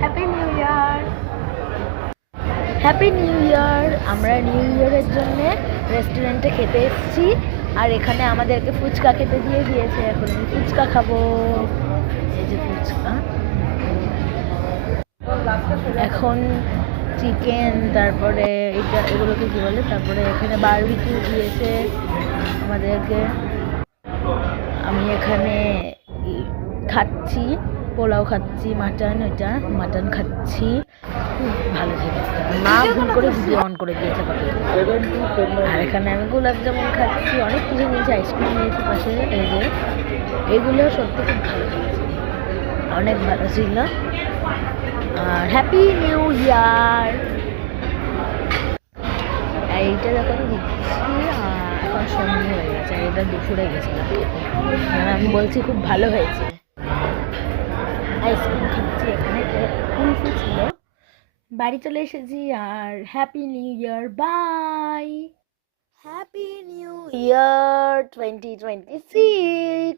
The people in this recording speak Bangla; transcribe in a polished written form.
হ্যাপি নিউ ইয়ার। হ্যাপি নিউ ইয়ার। আমরা নিউ ইয়ারের জন্যে রেস্টুরেন্টে খেতে এসেছি, আর এখানে আমাদেরকে ফুচকা খেতে দিয়ে দিয়েছে। এখন আমি ফুচকা খাবো। এই যে ফুচকা, এখন চিকেন, তারপরে এটা এগুলোকে কী বলে, তারপরে এখানে বারবিকিউ দিয়েছে আমাদেরকে। আমি এখানে খাচ্ছি, পোলাও খাচ্ছি, মাটন খাচ্ছি। খুব ভালো খেতে, মা ভুল করে ভিডিও অন করে দিয়েছে। আর এখানে আমি গোলাপ জামুন খাচ্ছি, অনেক কিছু নিয়েছি, আইসক্রিম নিয়েছি পাশে। এই যে এগুলো সত্যি খুব ভালো খেয়েছি, অনেক ভালো ছিল। আর হ্যাপি নিউ ইয়ার। এইটা যখন দিচ্ছি এখন সন্ধে হয়ে গেছে, এটা দুপুরে গেছিলাম, আমি বলছি খুব ভালো হয়েছে। আইসক্রিম খাচ্ছি, এখানে কুলফি ছিল। বাড়ি চলে এসেছি, আর happy new year, bye. Happy new year 2026।